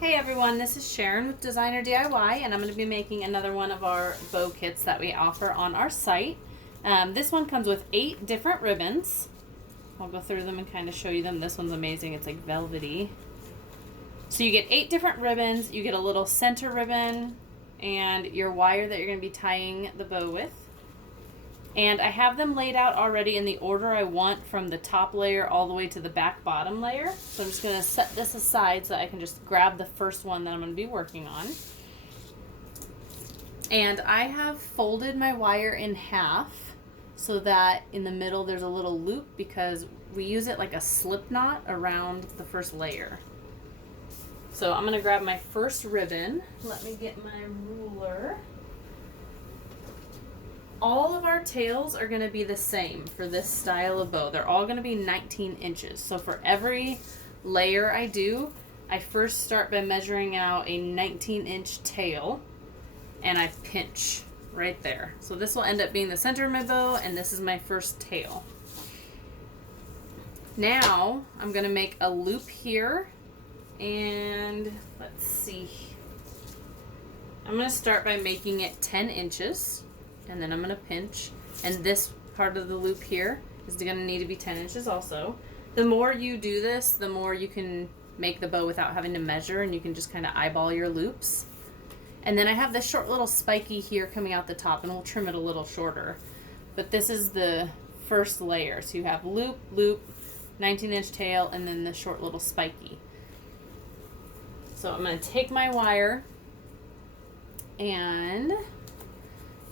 Hey everyone, this is Sharon with Designer DIY, and I'm going to be making another one of our bow kits that we offer on our site. This one comes with 8 different ribbons. I'll go through them and kind of show you them. This one's amazing. It's like velvety. So you get 8 different ribbons. You get a little center ribbon and your wire that you're going to be tying the bow with. And I have them laid out already in the order I want, from the top layer all the way to the back bottom layer. So I'm just going to set this aside so I can just grab the first one that I'm going to be working on. And I have folded my wire in half so that in the middle there's a little loop, because we use it like a slip knot around the first layer. So I'm going to grab my first ribbon. Let me get my ruler. All of our tails are going to be the same for this style of bow. They're all going to be 19 inches. So for every layer I do, I first start by measuring out a 19-inch tail, and I pinch right there. So this will end up being the center of my bow, and this is my first tail. Now I'm going to make a loop here, and let's see. I'm going to start by making it 10 inches. And then I'm going to pinch, and this part of the loop here is going to need to be 10 inches also. The more you do this, the more you can make the bow without having to measure, and you can just kind of eyeball your loops. And then I have this short little spiky here coming out the top, and we'll trim it a little shorter. But this is the first layer. So you have loop, loop, 19-inch tail, and then the short little spiky. So I'm going to take my wire and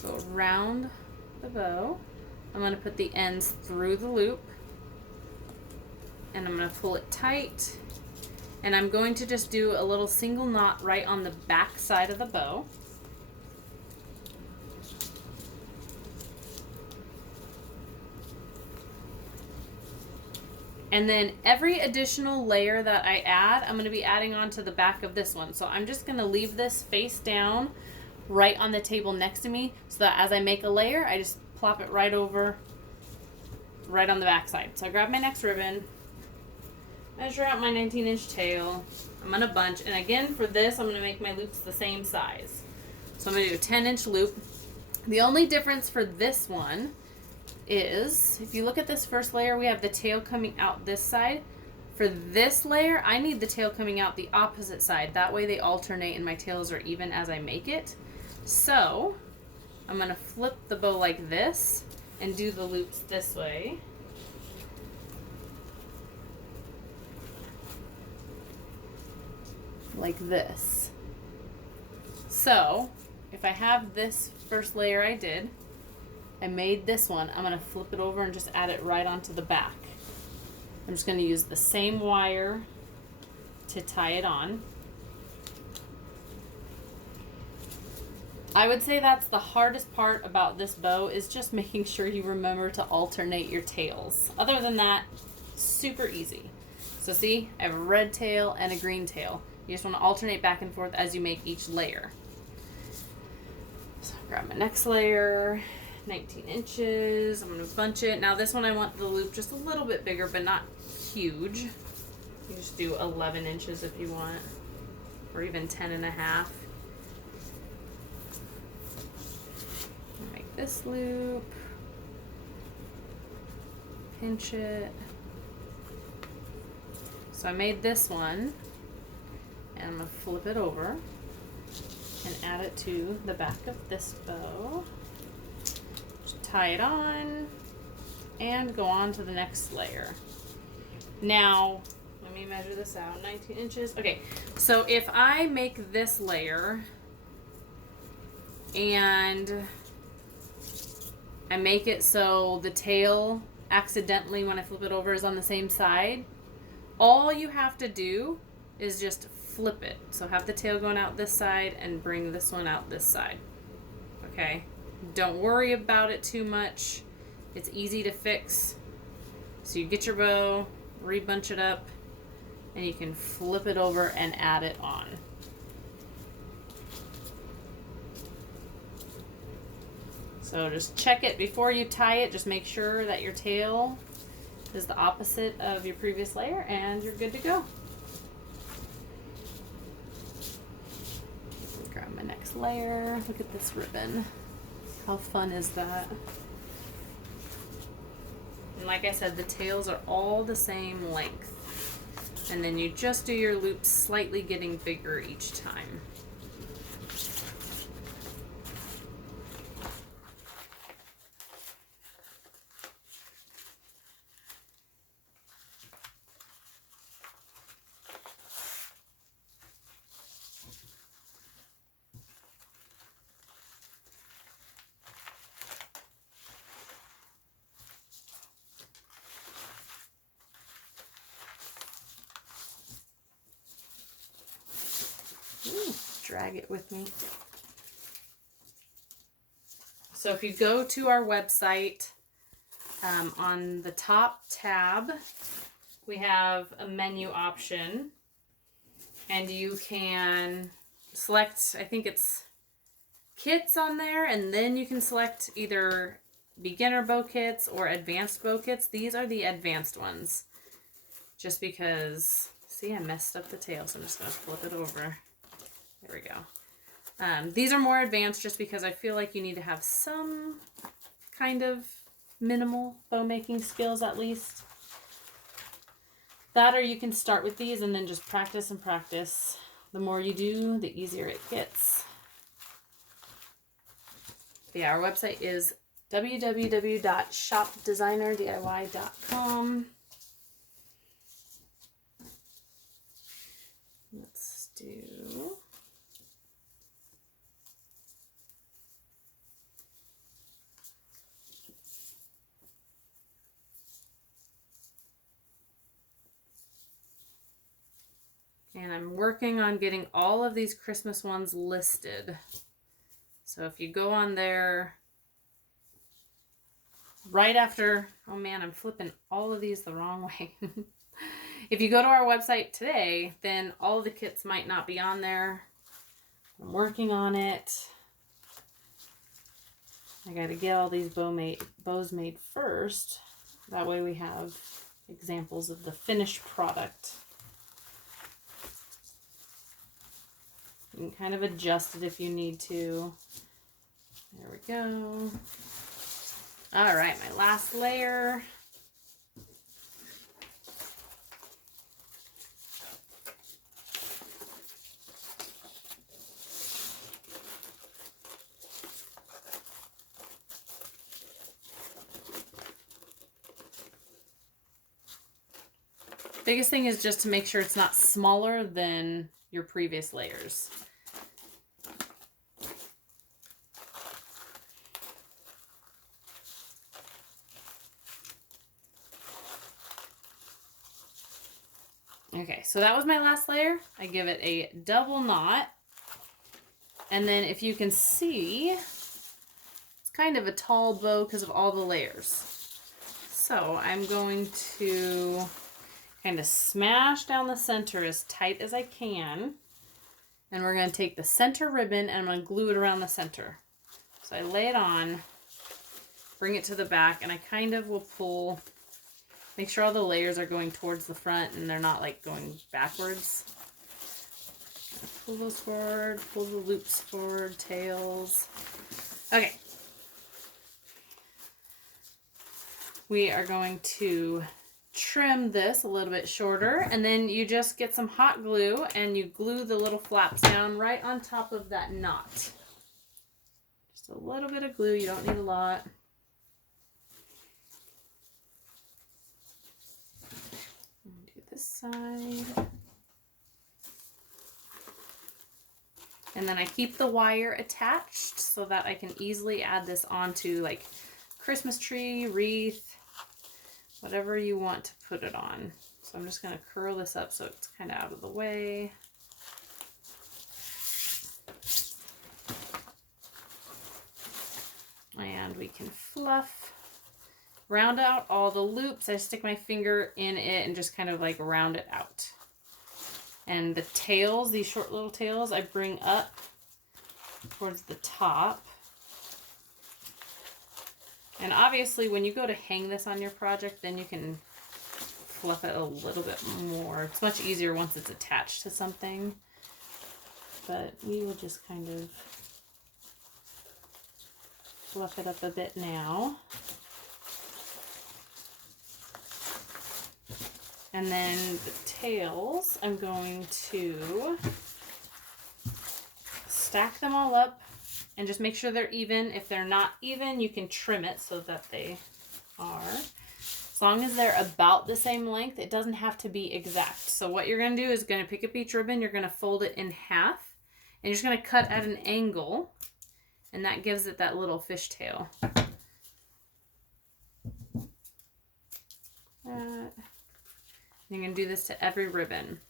go around the bow. I'm going to put the ends through the loop, and I'm going to pull it tight, and I'm going to just do a little single knot right on the back side of the bow. And then every additional layer that I add, I'm going to be adding on to the back of this one. So I'm just going to leave this face down right on the table next to me, so that as I make a layer, I just plop it right over, right on the back side. So I grab my next ribbon, measure out my 19-inch tail. I'm going to bunch, and again for this, I'm going to make my loops the same size. So I'm going to do a 10-inch loop. The only difference for this one is, if you look at this first layer, we have the tail coming out this side. For this layer, I need the tail coming out the opposite side. That way they alternate and my tails are even as I make it. So I'm going to flip the bow like this and do the loops this way. Like this. So if I have this first layer I did, I made this one, I'm going to flip it over and just add it right onto the back. I'm just going to use the same wire to tie it on. I would say that's the hardest part about this bow, is just making sure you remember to alternate your tails. Other than that, super easy. So see, I have a red tail and a green tail. You just want to alternate back and forth as you make each layer. So grab my next layer, 19 inches. I'm going to bunch it. Now this one I want the loop just a little bit bigger, but not huge. You just do 11 inches if you want, or even 10 and a half. Make this loop, pinch it. So I made this one, and I'm going to flip it over and add it to the back of this bow. Just tie it on and go on to the next layer. Now, let me measure this out, 19 inches. Okay, so if I make this layer and I make it so the tail accidentally, when I flip it over, is on the same side, all you have to do is just flip it. So have the tail going out this side and bring this one out this side. Okay, don't worry about it too much. It's easy to fix. So you get your bow, rebunch it up, and you can flip it over and add it on. So just check it before you tie it. Just make sure that your tail is the opposite of your previous layer, and you're good to go. layer. Look at this ribbon. How fun is that? And like I said, the tails are all the same length. And then you just do your loops slightly getting bigger each time. Drag it with me. So if you go to our website, on the top tab, we have a menu option, and you can select, I think it's kits on there, and then you can select either beginner bow kits or advanced bow kits. These are the advanced ones, just because, see, I messed up the tail, so I'm just going to flip it over. There we go. These are more advanced just because I feel like you need to have some kind of minimal bow making skills at least. That, or you can start with these and then just practice and practice. The more you do, the easier it gets. But yeah, our website is www.shopdesignerdiy.com. Let's do... And I'm working on getting all of these Christmas ones listed. So if you go on there right after, oh man, I'm flipping all of these the wrong way. If you go to our website today, then all of the kits might not be on there. I'm working on it. I got to get all these bows made first. That way we have examples of the finished product. You can kind of adjust it if you need to. There we go. All right, my last layer. Biggest thing is just to make sure it's not smaller than your previous layers. Okay, so that was my last layer. I give it a double knot. And then if you can see, it's kind of a tall bow because of all the layers. So I'm going to kind of smash down the center as tight as I can. And we're going to take the center ribbon and I'm going to glue it around the center. So I lay it on, bring it to the back, and I kind of will pull. Make sure all the layers are going towards the front and they're not like going backwards. Pull those forward, pull the loops forward, tails. Okay. We are going to trim this a little bit shorter, and then you just get some hot glue and you glue the little flaps down right on top of that knot. Just a little bit of glue, you don't need a lot. This side. And then I keep the wire attached so that I can easily add this onto like Christmas tree, wreath, whatever you want to put it on. So I'm just going to curl this up so it's kind of out of the way. And we can fluff. Round out all the loops. I stick my finger in it and just kind of like round it out. And the tails, these short little tails, I bring up towards the top. And obviously when you go to hang this on your project, then you can fluff it a little bit more. It's much easier once it's attached to something. But we will just kind of fluff it up a bit now. And then the tails, I'm going to stack them all up and just make sure they're even. If they're not even, you can trim it so that they are. As long as they're about the same length, it doesn't have to be exact. So what you're going to do is going to pick up each ribbon, you're going to fold it in half, and you're just going to cut at an angle, and that gives it that little fishtail. You're going to do this to every ribbon.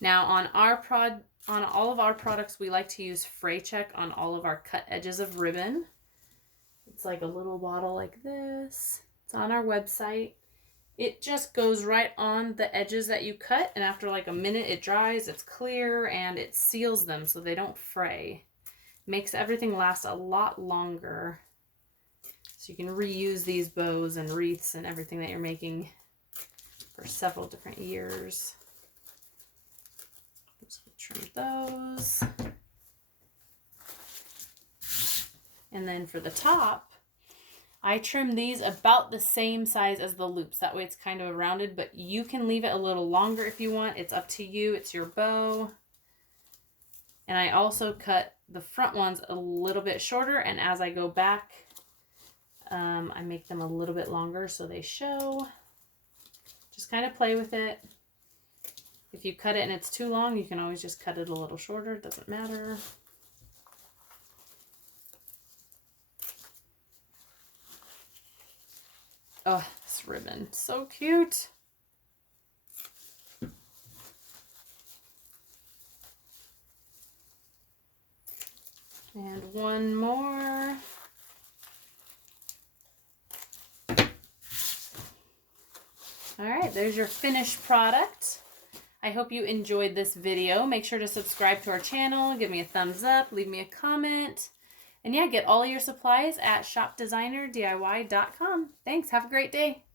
Now on all of our products, we like to use Fray Check on all of our cut edges of ribbon. It's like a little bottle like this. It's on our website. It just goes right on the edges that you cut, and after like a minute it dries, it's clear, and it seals them so they don't fray. Makes everything last a lot longer. So you can reuse these bows and wreaths and everything that you're making for several different years. Just trim those. And then for the top, I trim these about the same size as the loops. That way it's kind of rounded, but you can leave it a little longer if you want. It's up to you. It's your bow. And I also cut the front ones a little bit shorter, and as I go back, I make them a little bit longer so they show. Just kind of play with it. If you cut it and it's too long, you can always just cut it a little shorter. It doesn't matter. Oh, this ribbon, so cute. And one more. All right, there's your finished product. I hope you enjoyed this video. Make sure to subscribe to our channel, give me a thumbs up, leave me a comment. And yeah, get all your supplies at shopdesignerdiy.com. Thanks, have a great day.